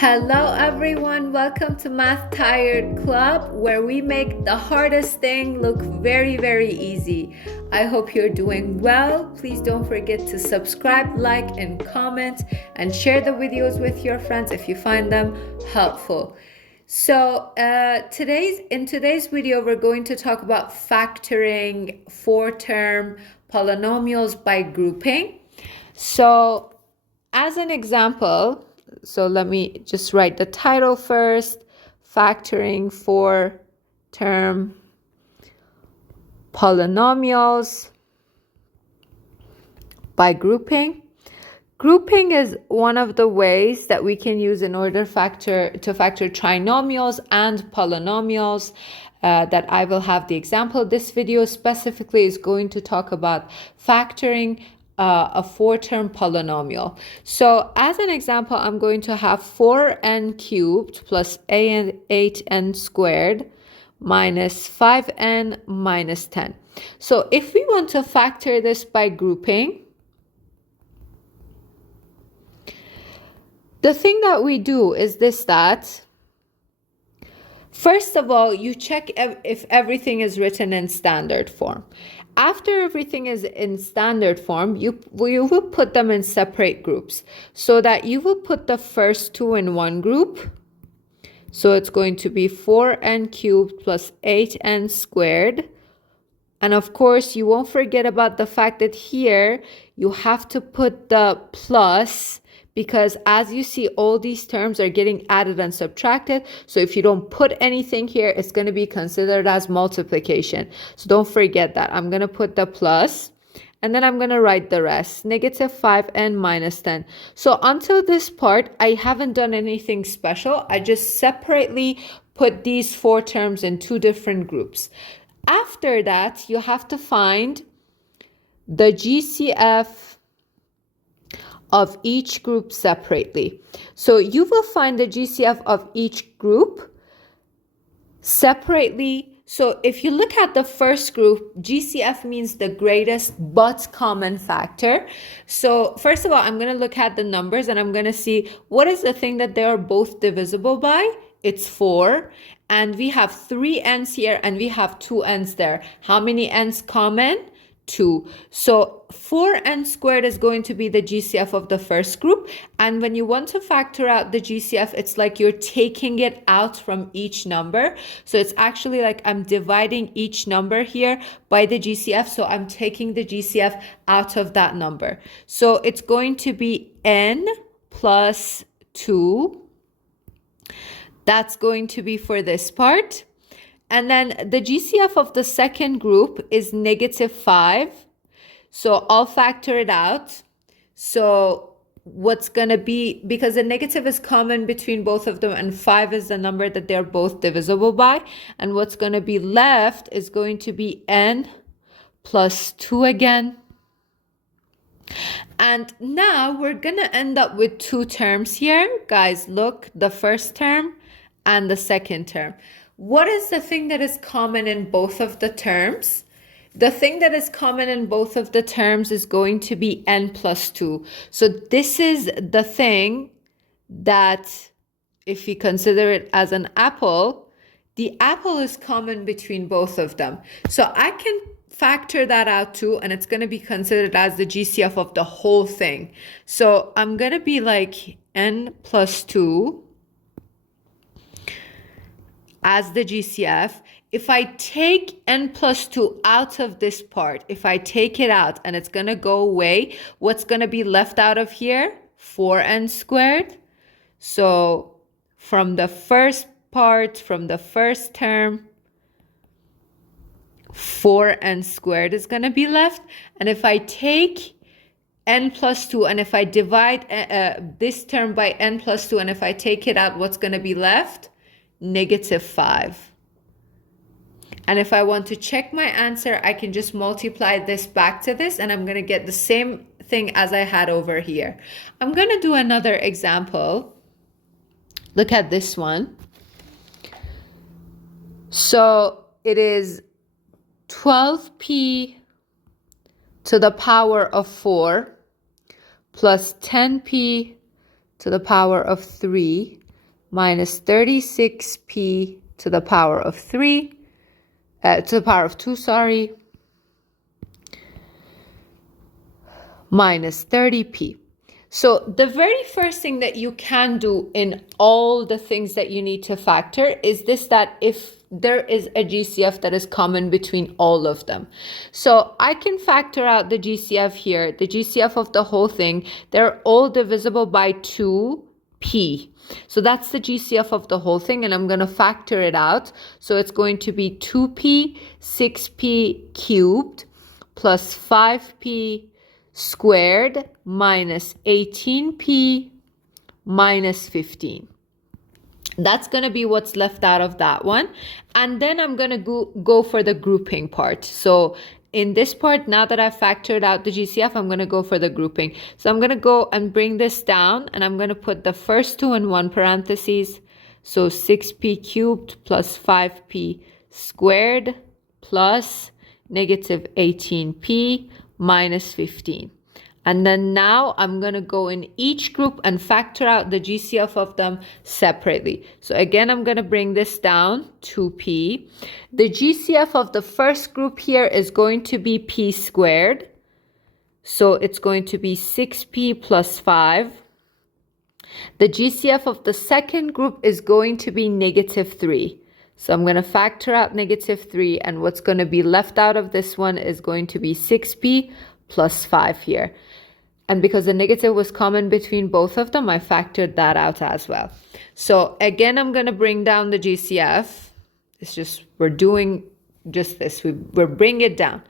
Hello everyone, welcome to Math Tired Club, where we make the hardest thing look very easy. I hope you're doing well. Please don't forget to subscribe, like, and comment, and share the videos with your friends if you find them helpful. So in today's video, we're going to talk about factoring four-term polynomials by grouping. So as an example, so let me just write the title first. Factoring four-term polynomials by grouping. Grouping is one of the ways that we can use in order to factor trinomials and polynomials that I will have the example. This video specifically is going to talk about factoring a four-term polynomial. So as an example, I'm going to have 4n cubed plus 8n squared minus 5n minus 10. So if we want to factor this by grouping, the thing that we do is that first of all, you check if everything is written in standard form. After everything is in standard form, you will put them in separate groups, so that you will put the first two in one group. So it's going to be 4n cubed plus 8n squared. And of course, you won't forget about the fact that here you have to put the plus, because as you see, all these terms are getting added and subtracted. So if you don't put anything here, it's going to be considered as multiplication. So don't forget that. I'm going to put the plus, and then I'm going to write the rest, negative 5n minus 10. So until this part, I haven't done anything special. I just separately put these four terms in two different groups. After that, you have to find the GCF of each group separately. So you will find the GCF of each group separately. So if you look at the first group, GCF means the greatest but common factor. So first of all, I'm going to look at the numbers and I'm going to see what is the thing that they are both divisible by. It's 4. And we have 3 n's here and we have 2 n's there. How many n's common? 2. So 4n squared is going to be the GCF of the first group. And when you want to factor out the GCF, it's like you're taking it out from each number. So it's actually like I'm dividing each number here by the GCF. So I'm taking the GCF out of that number. So it's going to be n plus 2. That's going to be for this part. And then the GCF of the second group is negative 5. So I'll factor it out. So what's going to be, because the negative is common between both of them and 5 is the number that they're both divisible by. And what's going to be left is going to be n plus 2 again. And now we're going to end up with two terms here. Guys, look, the first term and the second term. What is the thing that is common in both of the terms? The thing that is common in both of the terms is going to be n plus 2. So this is the thing that, if you consider it as an apple, the apple is common between both of them. So I can factor that out too, and it's going to be considered as the GCF of the whole thing. So I'm going to be like n plus 2 as the GCF. If I take n plus 2 out of this part, if I take it out and it's going to go away, what's going to be left out of here? 4n squared. So from the first part, from the first term, 4n squared is going to be left. And if I take n plus 2 and if I divide this term by n plus 2 and if I take it out, what's going to be left? Negative 5. And if I want to check my answer, I can just multiply this back to this and I'm going to get the same thing as I had over here. I'm going to do another example. Look at this one. So it is 12p to the power of 4 plus 10p to the power of 3 minus 36p to the power of 3, to the power of 2, sorry, minus 30p. So the very first thing that you can do in all the things that you need to factor is this, that if there is a GCF that is common between all of them. So I can factor out the GCF here, the GCF of the whole thing. They're all divisible by 2p. So that's the GCF of the whole thing, and I'm going to factor it out. So it's going to be 2p, 6p cubed plus 5p squared minus 18p minus 15. That's going to be what's left out of that one. And then I'm going to go for the grouping part. So in this part, now that I've factored out the GCF, I'm going to go for the grouping. So I'm going to go and bring this down, and I'm going to put the first two in one parentheses. So 6p cubed plus 5p squared plus negative 18p minus 15. And then now I'm going to go in each group and factor out the GCF of them separately. So again, I'm going to bring this down, 2p. The GCF of the first group here is going to be p squared. So it's going to be 6p plus 5. The GCF of the second group is going to be negative 3. So I'm going to factor out negative 3, and what's going to be left out of this one is going to be 6p plus 5 here. And because the negative was common between both of them, I factored that out as well. So again, I'm going to bring down the GCF. It's just, we're doing just this. We're bringing it down.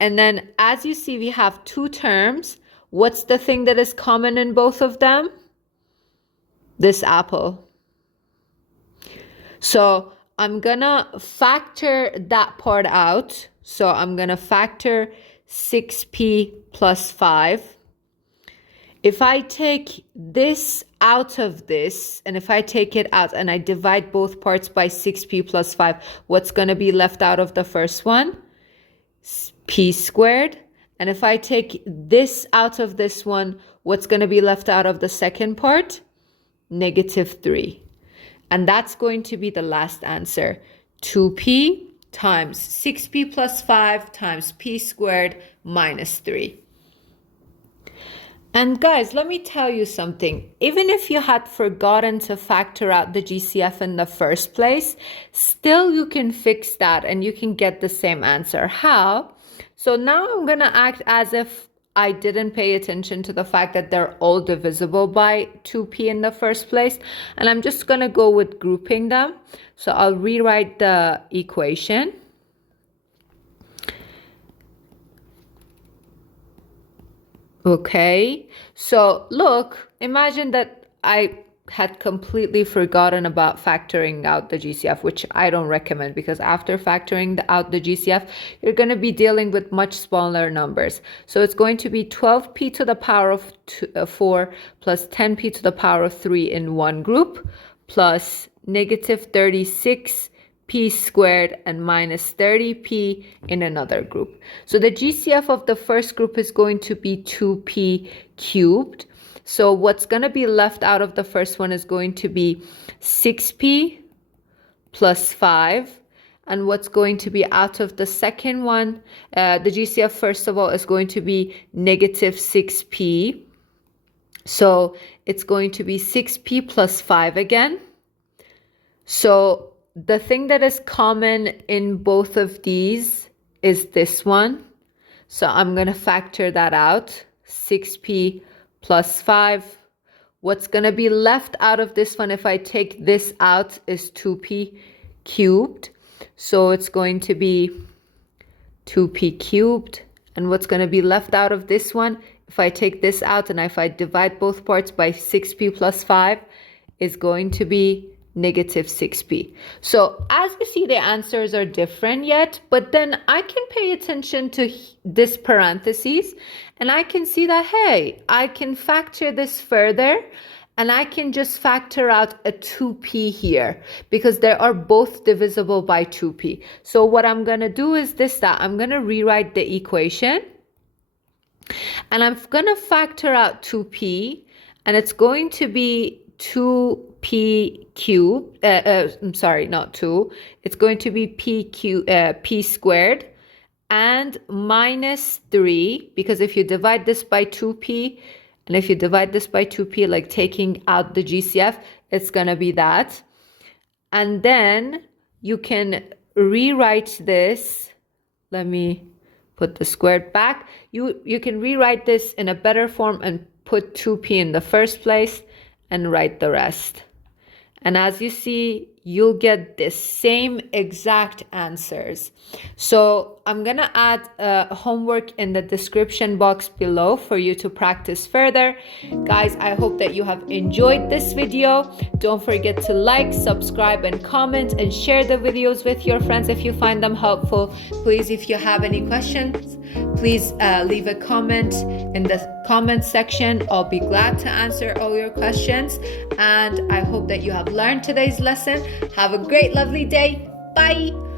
And then as you see, we have two terms. What's the thing that is common in both of them? This apple. So I'm gonna factor that part out. So I'm gonna factor 6p plus 5. If I take this out of this, and if I take it out and I divide both parts by 6p plus 5, what's gonna be left out of the first one? P squared. And if I take this out of this one, what's gonna be left out of the second part? Negative 3. And that's going to be the last answer. 2p times 6p plus 5 times p squared minus 3. And guys, let me tell you something. Even if you had forgotten to factor out the GCF in the first place, still you can fix that and you can get the same answer. How? So now I'm going to act as if I didn't pay attention to the fact that they're all divisible by 2p in the first place. And I'm just going to go with grouping them. So I'll rewrite the equation. Okay, so look, imagine that I had completely forgotten about factoring out the GCF, which I don't recommend, because after factoring out the GCF, you're going to be dealing with much smaller numbers. So it's going to be 12p to the power of 4 plus 10p to the power of 3 in one group, plus negative 36p squared and minus 30p in another group. So the GCF of the first group is going to be 2p cubed. So what's going to be left out of the first one is going to be 6p plus 5. And what's going to be out of the second one, the GCF first of all is going to be negative 6p. So it's going to be 6p plus 5 again. So the thing that is common in both of these is this one. So I'm going to factor that out. 6p plus 5. What's going to be left out of this one, if I take this out, is 2p cubed. So it's going to be 2p cubed. And what's going to be left out of this one, if I take this out and if I divide both parts by 6p plus 5, is going to be negative 6p. So as you see, the answers are different yet, but then I can pay attention to this parentheses and I can see that, hey, I can factor this further and I can just factor out a 2p here because they are both divisible by 2p. So what I'm going to do is that I'm going to rewrite the equation and I'm going to factor out 2p, and it's going to be 2p cubed. I'm sorry, not 2. It's going to be p squared and minus 3, because if you divide this by 2p, and if you divide this by 2p, like taking out the GCF, it's going to be that. And then you can rewrite this. Let me put the squared back. You can rewrite this in a better form and put 2p in the first place and write the rest. And as you see, you'll get the same exact answers. So I'm gonna add homework in the description box below for you to practice further. Guys, I hope that you have enjoyed this video. Don't forget to like, subscribe, and comment, and share the videos with your friends if you find them helpful. Please, if you have any questions, please leave a comment in the comment section. I'll be glad to answer all your questions. And I hope that you have learned today's lesson. Have a great, lovely day. Bye.